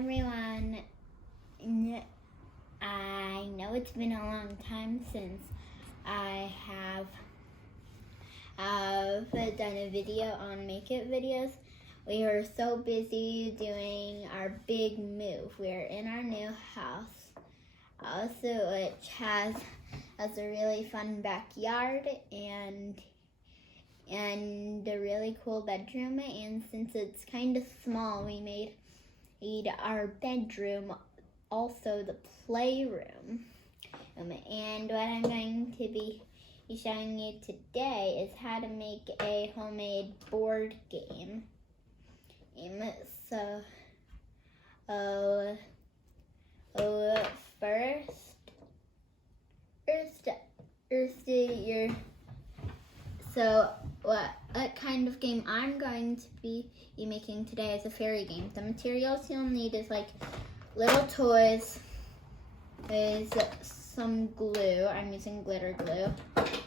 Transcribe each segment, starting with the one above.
everyone. I know it's been a long time since I have done a video on makeup videos. We were so busy doing our big move. We're in our new house, also which has a really fun backyard and a really cool bedroom. And since it's kind of small, we made our bedroom also the playroom. And what I'm going to be showing you today is how to make a homemade board game. What kind of game I'm going to be making today is a fairy game. The materials you'll need is like little toys, is some glue. I'm using glitter glue.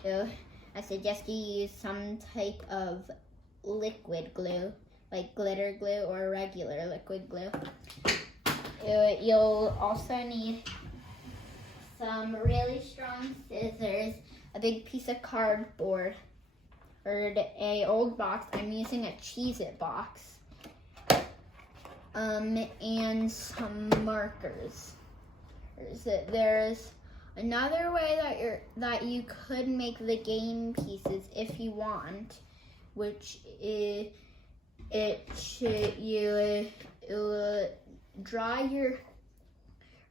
So I suggest you use some type of liquid glue, like glitter glue or regular liquid glue. You'll also need some really strong scissors, a big piece of cardboard, or a old box. I'm using a Cheez-It box, and some markers. There's another way that you could make the game pieces if you want, which is you draw your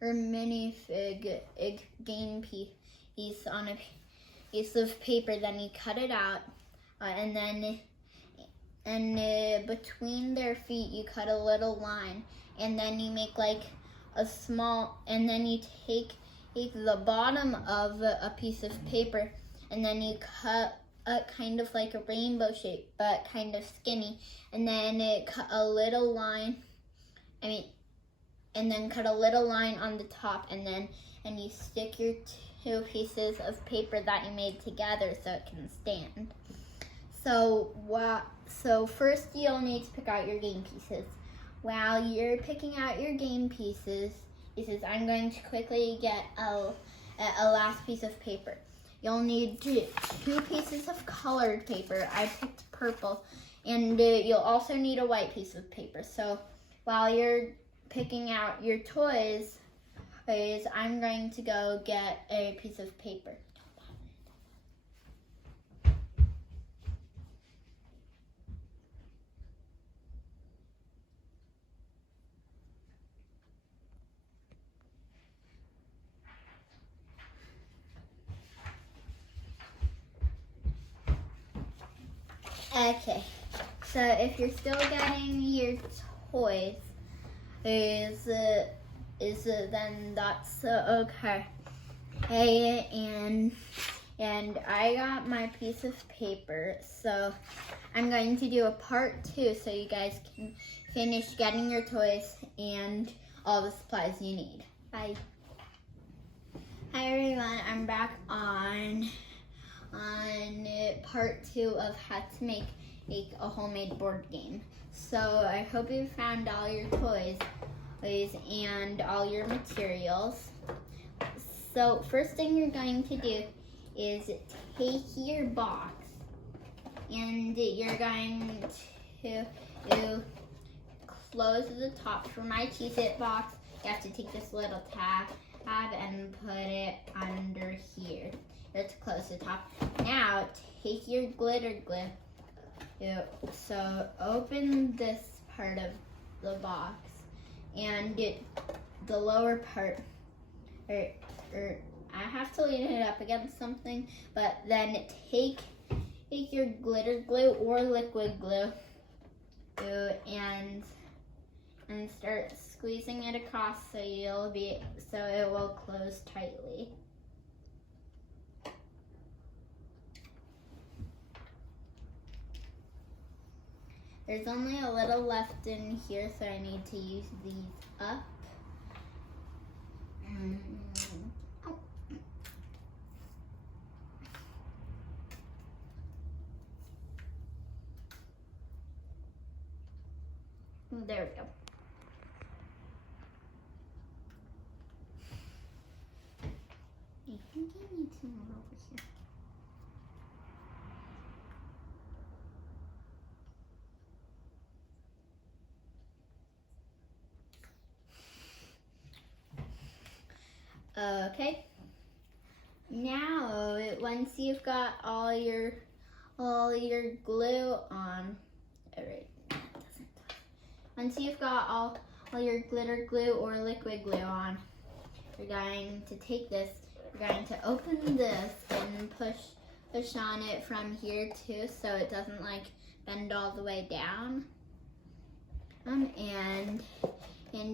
minifig game piece on a piece of paper, then you cut it out, and between their feet you cut a little line, and then you make like a small, and then you take the bottom of a piece of paper, and then you cut kind of like a rainbow shape, but kind of skinny, and then cut a little line. And then cut a little line on the top, and you stick your two pieces of paper that you made together so it can stand. So first you'll need to pick out your game pieces. While you're picking out your game pieces, I'm going to quickly get a last piece of paper. You'll need two pieces of colored paper. I picked purple, and you'll also need a white piece of paper. So while you're picking out your toys, I'm going to go get a piece of paper. Okay, so if you're still getting your toys, then that's okay. And I got my piece of paper, so I'm going to do a part 2 so you guys can finish getting your toys and all the supplies you need. Bye. Hi everyone, I'm back on part 2 of how to make a homemade board game. So I hope you found all your toys and all your materials. So first thing you're going to do is take your box, and you're going to close the top. For my Cheez-It box, you have to take this little tab and put it under here. Let's close the top. Now take your glitter glue. So open this part of the box, and the lower part, or I have to lean it up against something, but then take your glitter glue or liquid glue and start squeezing it across so it will close tightly. There's only a little left in here, so I need to use these up. There we go. think I need to move over here. Okay. Now, once you've got all your glue on, alright, once you've got all your glitter glue or liquid glue on, you're going to take this, you're going to open this and push on it from here too, so it doesn't like bend all the way down. And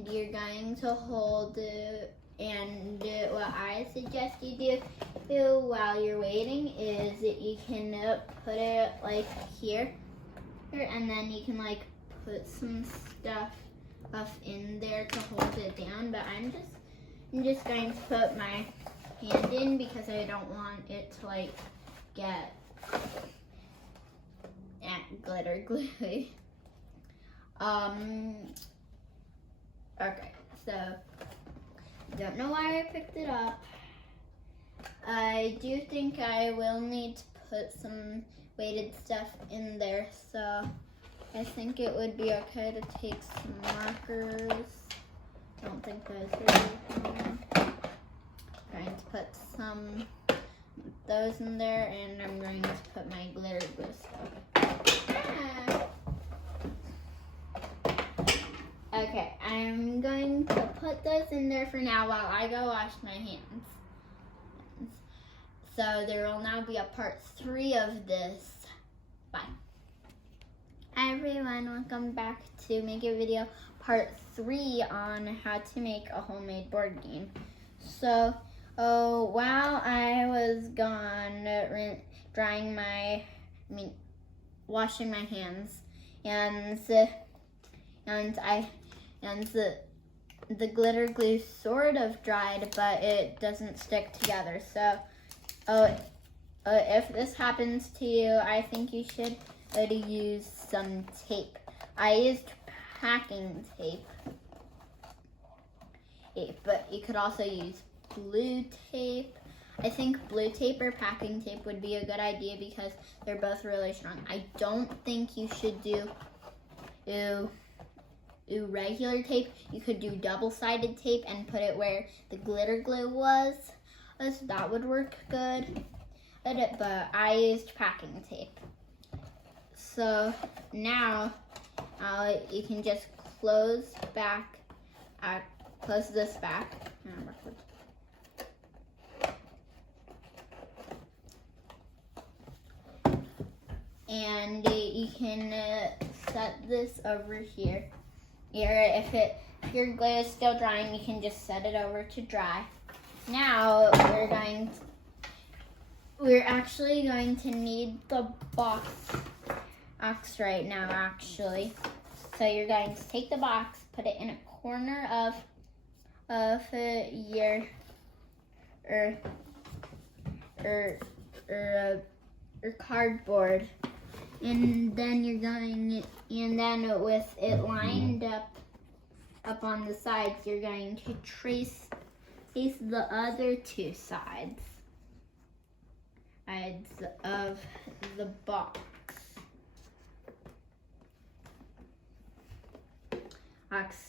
you're going to hold it. And what I suggest you do while you're waiting is that you can put it like here, and then you can like put some stuff in there to hold it down. But I'm just going to put my hand in because I don't want it to like get glitter glue. Okay, so. Don't know why I picked it up. I do think I will need to put some weighted stuff in there, so I think it would be okay to take some markers. Don't think those are going to put some of those in there, and I'm going to put my glitter glue stuff. Okay, I'm going to put those in there for now while I go wash my hands. So there will now be a part 3 of this. Bye. Hi everyone, welcome back to Make a Video part 3 on how to make a homemade board game. So while I was gone washing my hands, and the glitter glue sort of dried, but it doesn't stick together. So, if this happens to you, I think you should use some tape. I used packing tape, but you could also use blue tape. I think blue tape or packing tape would be a good idea because they're both really strong. I don't think you should do regular tape. You could do double-sided tape and put it where the glitter glue was. So that would work good. But I used packing tape. So now you can just close this back. And you can set this over here. If your glue is still drying, you can just set it over to dry. Now we're actually going to need the box right now, actually. So you're going to take the box, put it in a corner of your cardboard. And then with it lined up on the sides, you're going to trace the other two sides of the box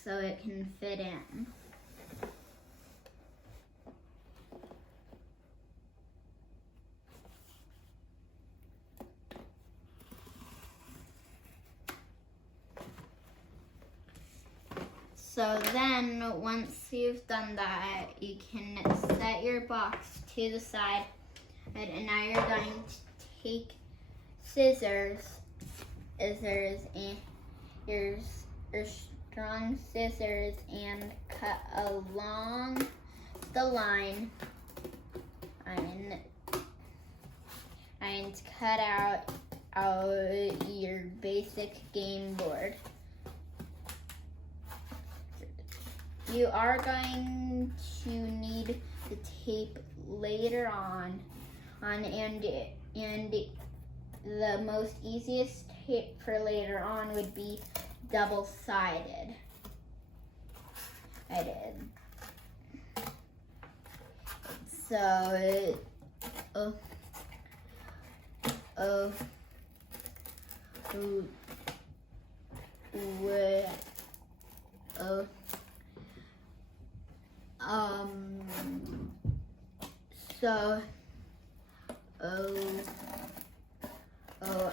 so it can fit in. So then, once you've done that, you can set your box to the side, and now you're going to take scissors and your strong scissors and cut along the line and cut out your basic game board. You are going to need the tape later on, and the most easiest tape for later on would be double-sided. So,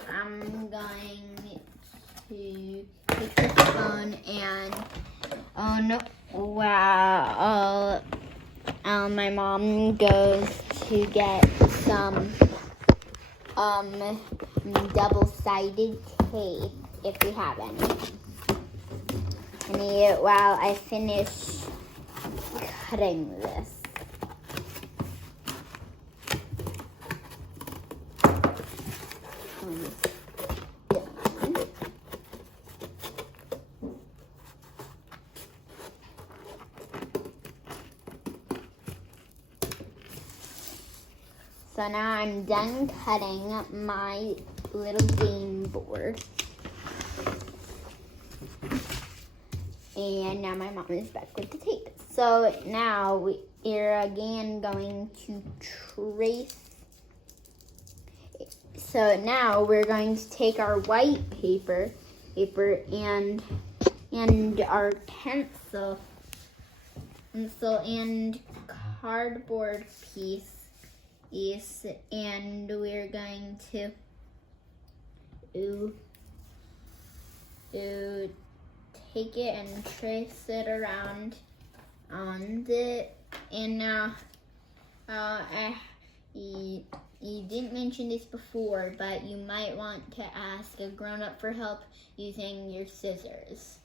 I'm going to take this phone and, oh no, wow, my mom goes to get some, double-sided tape, if we have any, while I finish cutting this. So now I'm done cutting my little game board. And now my mom is back with the tape. So now we're again going to trace. So now we're going to take our white paper and our pencil and cardboard piece, and we're going to take it and trace it around on it. And now, you didn't mention this before, but you might want to ask a grown-up for help using your scissors.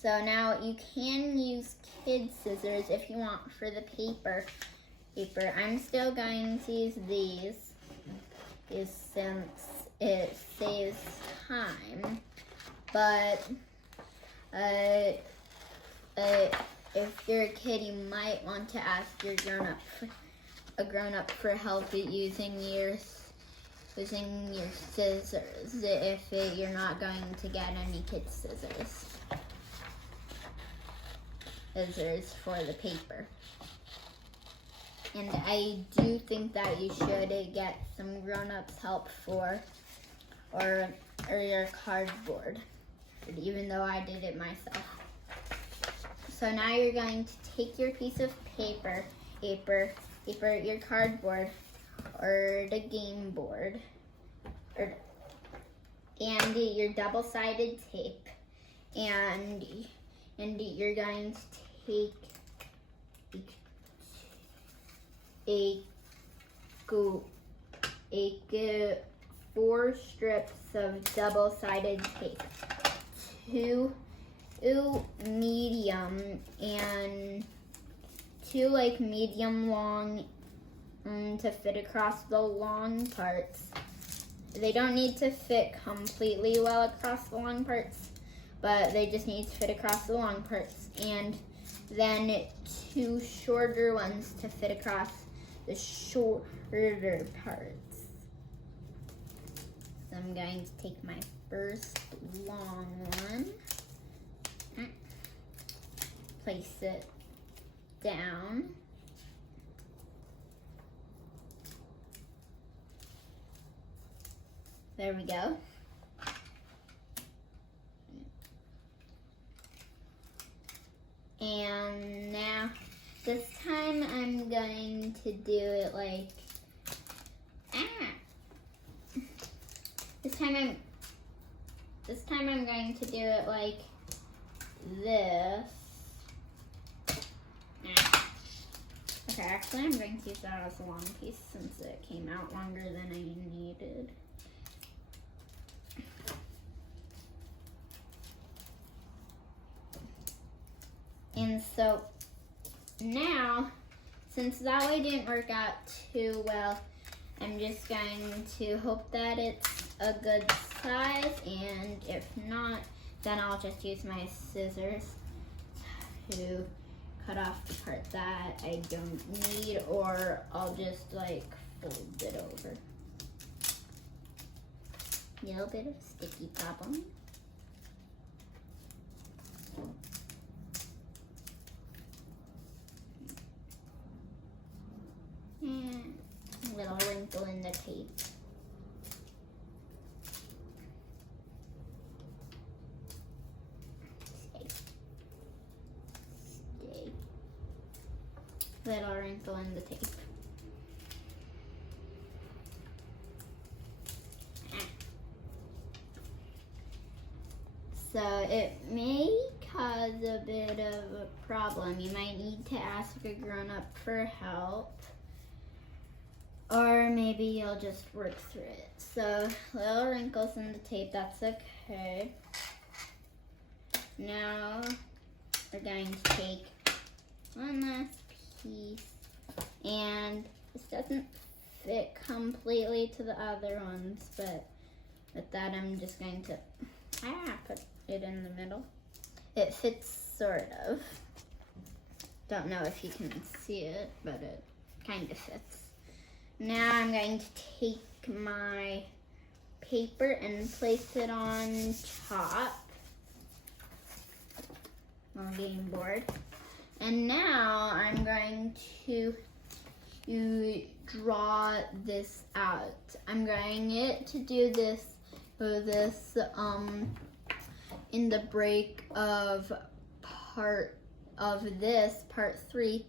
So now you can use kid scissors if you want for the paper. I'm still going to use these since it saves time. But if you're a kid, you might want to ask your grown-up for help using your scissors if you're not going to get any kid scissors for the paper. And I do think that you should get some grown-ups help for or your cardboard, even though I did it myself. So now you're going to take your piece of paper, your cardboard, or the game board, and your double-sided tape, and you're going to take four strips of double-sided tape, two medium and two medium long to fit across the long parts. They don't need to fit completely well across the long parts, but they just need to fit across the long parts. And then two shorter ones to fit across the shorter parts. So I'm going to take my first long one, place it down, there we go. And now this time I'm going to do it This time I'm going to do it like this. Okay, actually I'm going to use that as a long piece since it came out longer than I needed. And so now, since that way didn't work out too well, I'm just going to hope that it's a good size, and if not, then I'll just use my scissors to cut off the part that I don't need, or I'll just fold it over. A little bit of sticky problem. tape. Stay. Little wrinkle in the tape. So it may cause a bit of a problem. You might need to ask a grown-up for help. Or maybe you'll just work through it. So little wrinkles in the tape, that's okay. Now we're going to take one last piece, and this doesn't fit completely to the other ones, but with that I'm just going to put it in the middle. It fits sort of. Don't know if you can see it, but it kind of fits. Now I'm going to take my paper and place it on top on the game board. And now I'm going to draw this out. I'm going to do this in the break of part 3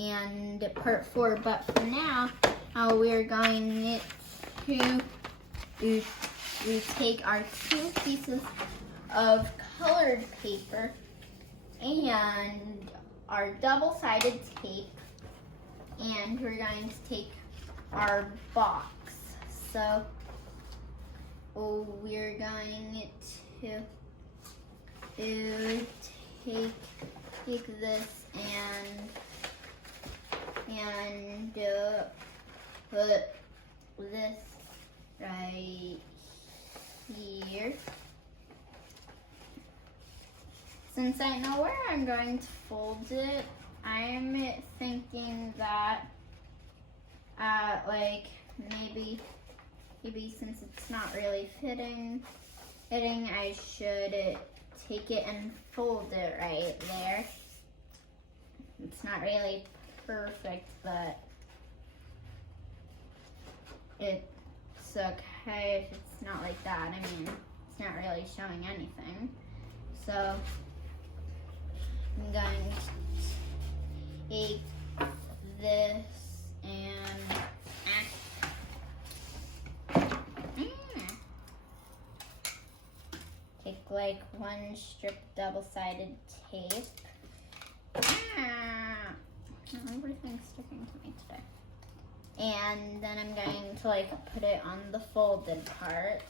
and part 4, but for now we're going to take our 2 pieces of colored paper and our double-sided tape, and we're going to take our box. So we're going to take this and put this right here. Since I know where I'm going to fold it, I'm thinking that like maybe since it's not really fitting, I should take it and fold it right there. It's not really perfect, but it's okay if it's not like that. I mean, it's not really showing anything. So I'm going to take this and take like 1 strip double-sided tape. Everything's sticking to me today. And then I'm going to like put it on the folded part.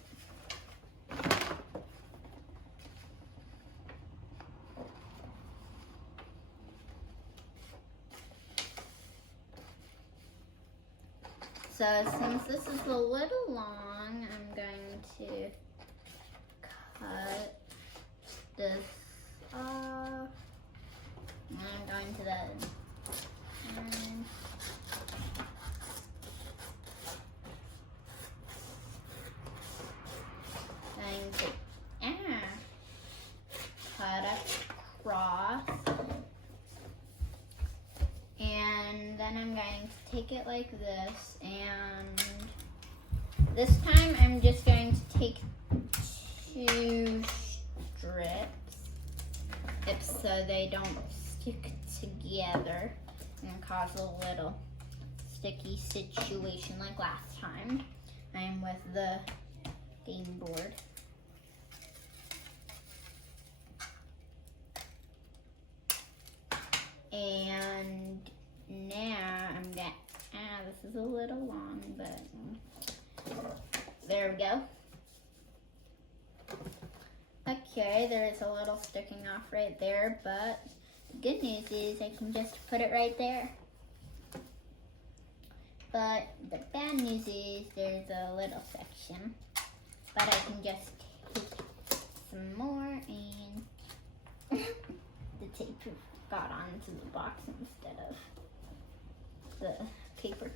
So since this is a little long, I'm going to cut this off. And I'm going to the cut across, and then I'm going to take it like this, and this time I'm just going to take 2 strips so they don't stick together and cause a little sticky situation like last time. I'm with the game board. And now I'm gonna, this is a little long, but there we go. Okay, there's a little sticking off right there, but the good news is I can just put it right there. But the bad news is there's a little section, but I can just take some more and the tape got onto the box instead of the paper.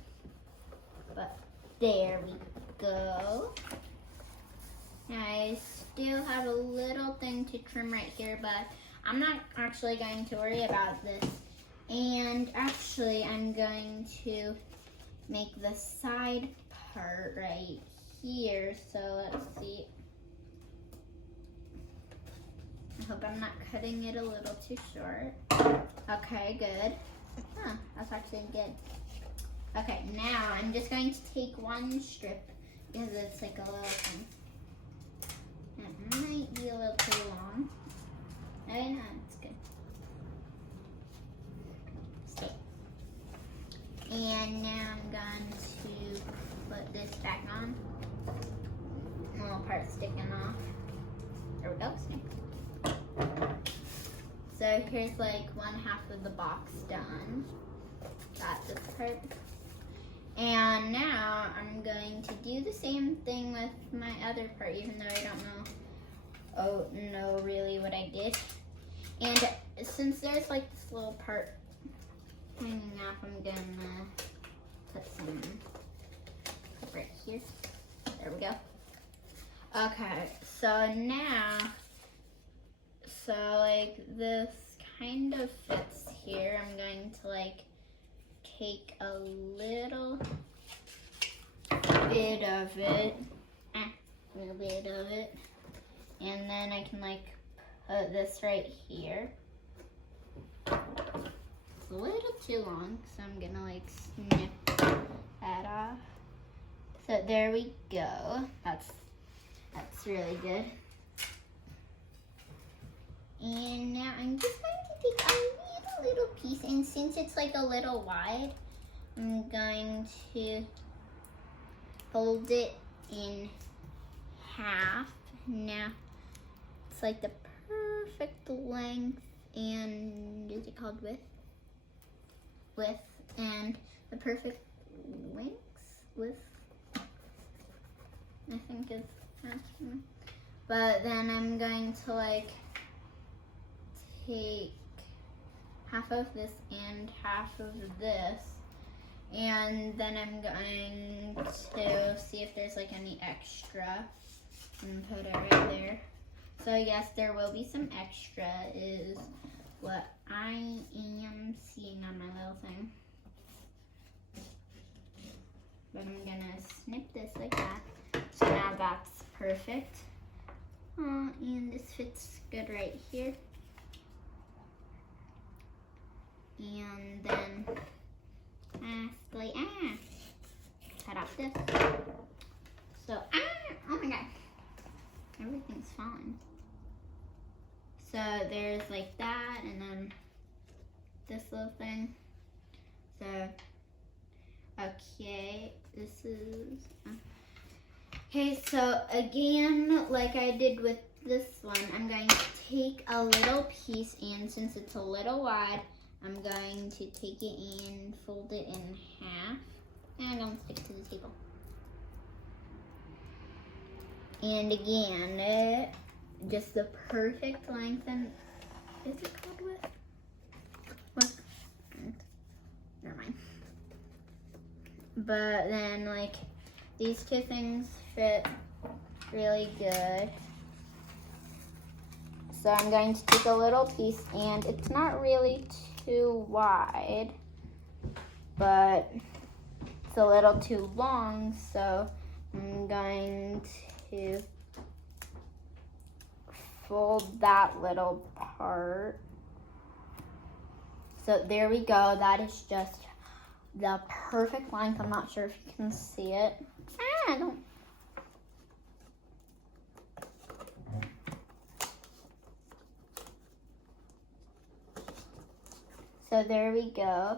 But there we go. Now I still have a little thing to trim right here, but I'm not actually going to worry about this. And actually I'm going to make the side part right here. So let's see. I hope I'm not cutting it a little too short. Okay, good. Huh, that's actually good. Okay, now I'm just going to take one strip because it's like a little thing. It might be a little too long. Oh no, it's good. Stay. And now I'm going to put this back on. A little part sticking off. There we go. Snip. So here's like one half of the box done. Got this part. And now I'm going to do the same thing with my other part, even though I don't know really what I did. And since there's like this little part hanging off, I'm gonna put some right here. There we go. Okay, so now, like this kind of fits here. I'm going to like take a little bit of it, and then I can like put this right here. It's a little too long, so I'm gonna like snip that off. So there we go. That's really good. And now I'm just going to take a little piece, and since it's like a little wide, I'm going to fold it in half. Now it's like the perfect length and is it called width? Width and the perfect width. I think is actually. But then I'm going to like take half of this and half of this, and then I'm going to see if there's like any extra and put it right there. So yes, there will be some extra is what I am seeing on my little thing. But I'm gonna snip this like that. So now that's perfect. And this fits good right here. And then lastly, cut off this. So, oh my god, everything's fine. So there's like that, and then this little thing. So, okay, this is, okay, so again, like I did with this one, I'm going to take a little piece, and since it's a little wide, I'm going to take it and fold it in half, and don't stick to the table. And again, just the perfect length, and is it called width? What? Never mind. But then, like, these two things fit really good. So I'm going to take a little piece, and it's not really too wide, but it's a little too long, so I'm going to fold that little part. So there we go. That is just the perfect length. I'm not sure if you can see it. I don't. So there we go.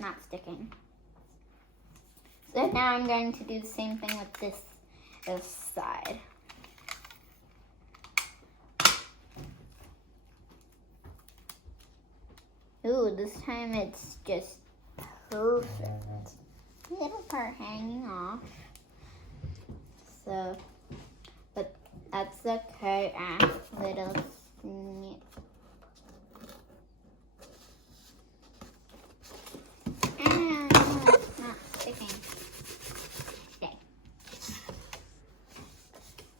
Not sticking. So now I'm going to do the same thing with this side. Ooh, this time it's just perfect. Little part hanging off. So, but that's okay. Little snip. Not sticking. Stay.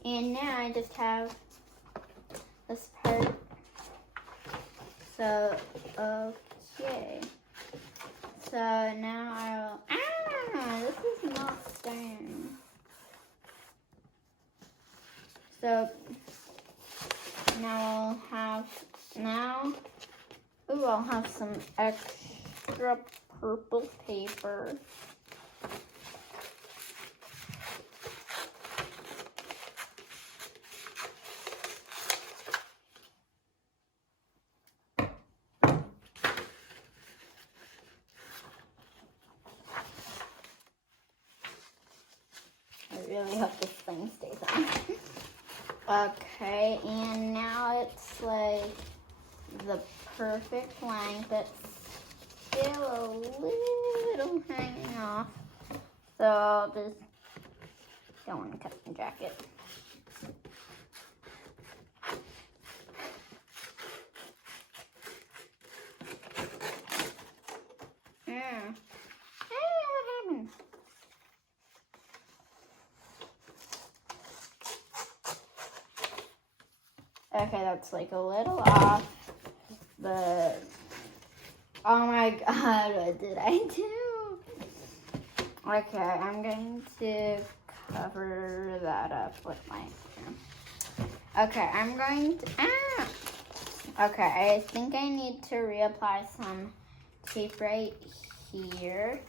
And now I just have this part. So, okay. So now this is not staying. So now I'll have some extra purple paper. I really hope this thing stays on. Okay, and now it's like the perfect length. It's still a little hanging off. So I'll just go and cut the jacket. What happened? Okay, that's like a little off, but oh my god, what did I do? Okay, I'm going to cover that up with my hand. Okay, I'm going to, okay, I think I need to reapply some tape right here.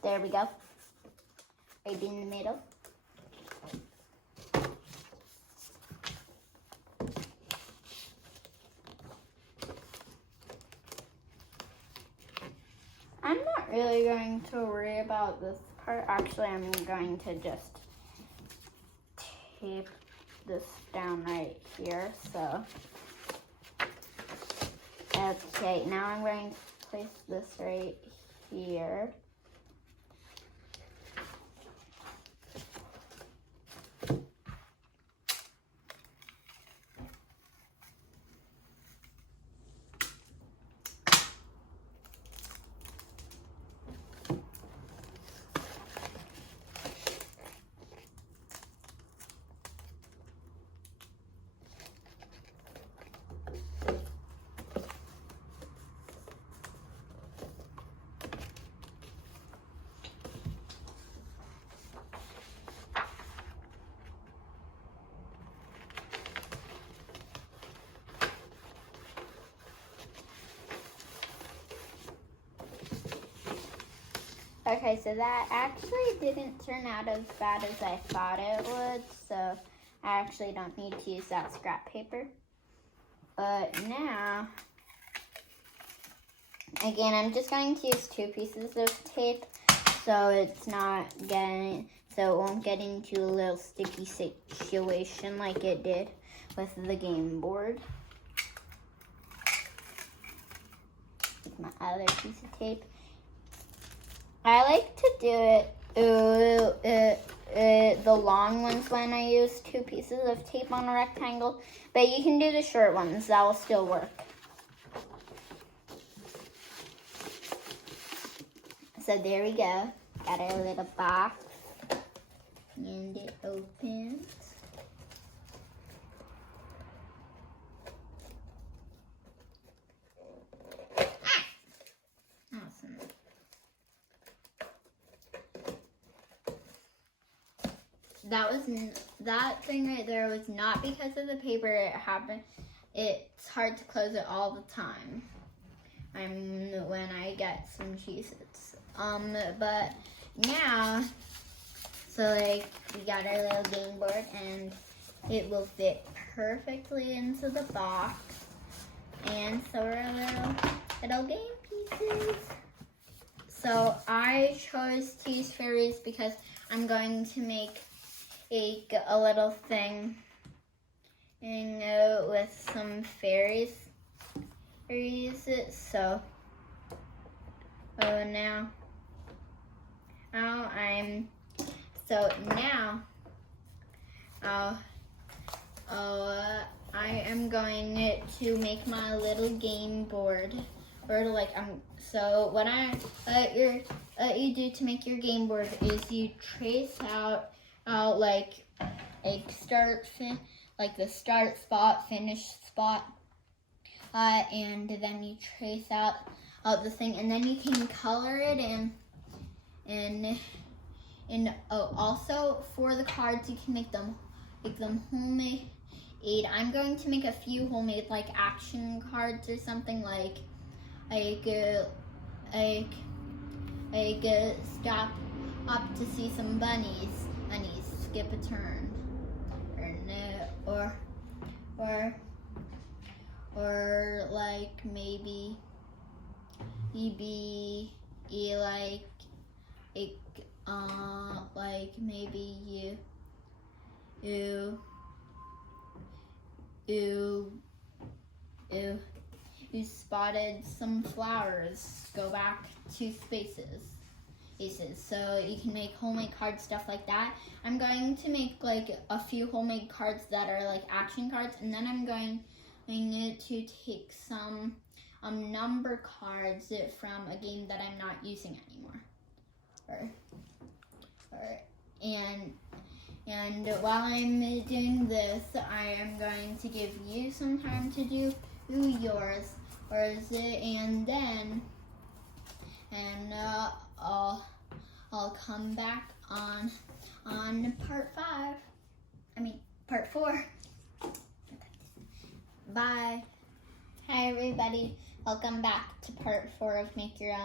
There we go. Right in the middle. I'm not really going to worry about this part. Actually, I'm going to just tape this down right here. So, okay, now I'm going to place this right here. Okay, so that actually didn't turn out as bad as I thought it would, so I actually don't need to use that scrap paper. But now, again, I'm just going to use 2 pieces of tape so it won't get into a little sticky situation like it did with the game board. With my other piece of tape. I like to do it the long ones when I use 2 pieces of tape on a rectangle, but you can do the short ones, that will still work. So there we go, got our little box, and it opens. Awesome. That thing right there was not because of the paper. It happened. It's hard to close it all the time. When I get some Cheez-Its. But now, so like we got our little game board and it will fit perfectly into the box. And so are our little game pieces. So I chose to use fairies because I'm going to make a little thing with some fairies. So now I am going to make my little game board or like so what you do to make your game board is you trace out like a like the start spot, finish spot, and then you trace out the thing, and then you can color it in. And also for the cards, you can make them homemade. I'm going to make a few homemade like action cards or something like stop up to see some bunnies, skip a turn, or like maybe like maybe you spotted some flowers, go back 2 spaces. So you can make homemade cards, stuff like that. I'm going to make like a few homemade cards that are like action cards, and then I'm going to take some number cards from a game that I'm not using anymore. And while I'm doing this, I am going to give you some time to do yours, and then I'll come back on part 4. Bye. Hi everybody. Welcome back to part 4 of Make Your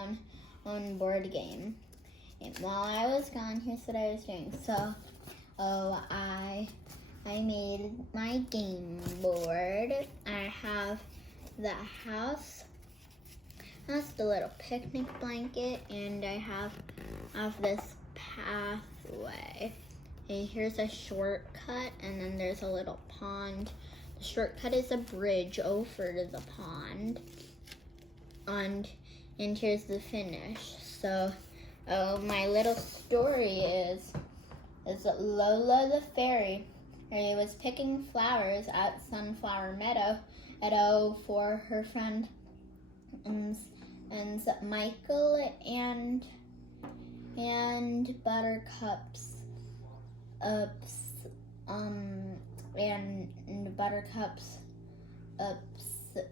Own Board Game. And while I was gone, here's what I was doing. So, I made my game board. I have the house. That's the little picnic blanket, and I have this pathway. Okay, here's a shortcut, and then there's a little pond. The shortcut is a bridge over to the pond, and here's the finish. So, my little story is Lola the fairy was picking flowers at Sunflower Meadow for her friend and Michael and Buttercup's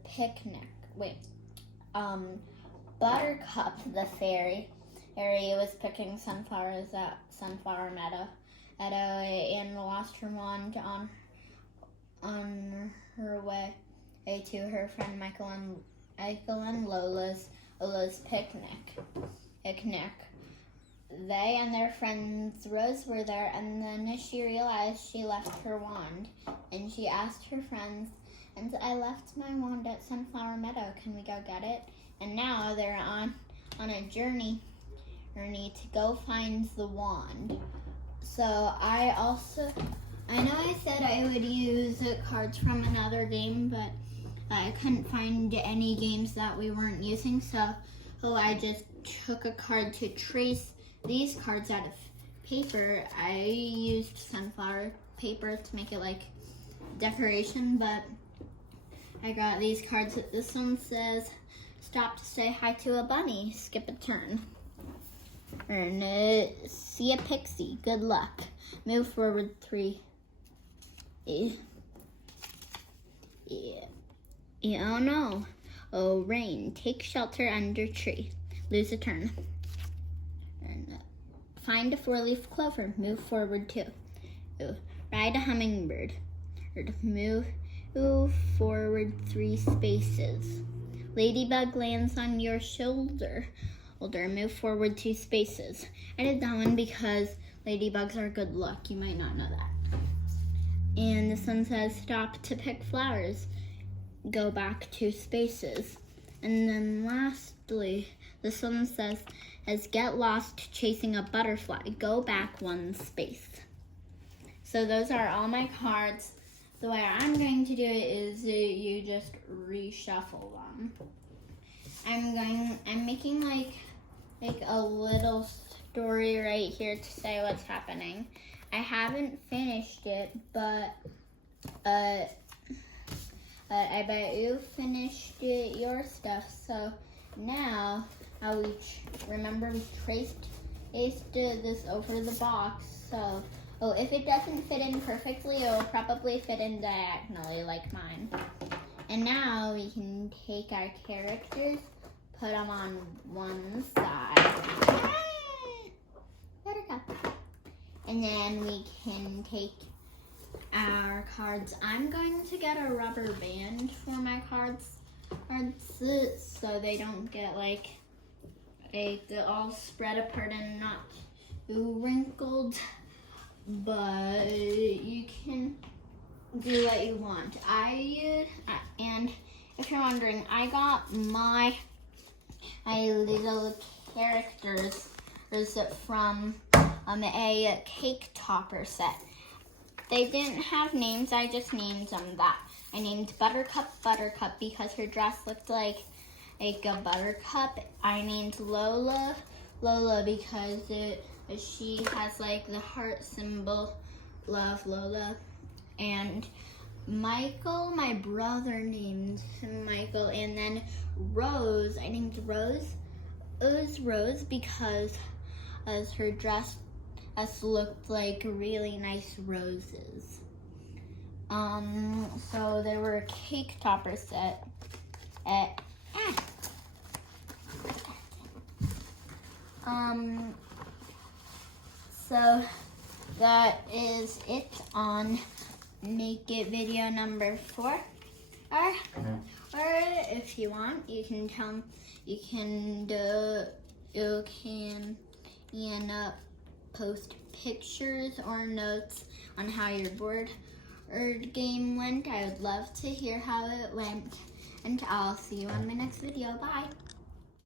picnic. Buttercup the fairy was picking sunflowers at Sunflower Meadow and lost her wand on her way to her friend Michael and Lola's picnic. They and their friends Rose were there, and then she realized she left her wand, and she asked her friends, "And I left my wand at Sunflower Meadow. Can we go get it?" And now they're on a journey to go find the wand. So I know I said I would use cards from another game, but I couldn't find any games that we weren't using, so I just took a card to trace these cards out of paper. I used sunflower paper to make it like decoration, but I got these cards. This one says, "Stop to say hi to a bunny, skip a turn." And see a pixie, good luck. Move forward 3. Oh no. Oh, rain. Take shelter under tree. Lose a turn. And find a 4-leaf clover. Move forward 2. Ride a hummingbird. Move forward 3 spaces. Ladybug lands on your shoulder. Move forward 2 spaces. I did that one because ladybugs are good luck. You might not know that. And this one says, "Stop to pick flowers. Go back 2 spaces." And then lastly, this one says, "Get lost chasing a butterfly. Go back 1 space." So those are all my cards. The way I'm going to do it is you just reshuffle them. I'm making like a little story right here to say what's happening. I haven't finished it, but I bet you finished your stuff. So Now, remember we traced this over the box. So, if it doesn't fit in perfectly, it will probably fit in diagonally like mine. And now we can take our characters, put them on one side. Buttercup. And then we can take our cards. I'm going to get a rubber band for my cards so they don't get like they're all spread apart and not too wrinkled. But you can do what you want. And if you're wondering, I got my little characters from a cake topper set. They didn't have names, I just named them that. I named Buttercup because her dress looked like a buttercup. I named Lola because she has like the heart symbol, love Lola. And Michael, my brother named him Michael. And then Rose, I named Rose because as her dress looked like really nice roses. So there were a cake topper set so that is it on Make It video number 4. Or if you want, you can post pictures or notes on how your board game went. I would love to hear how it went. And I'll see you on my next video. Bye.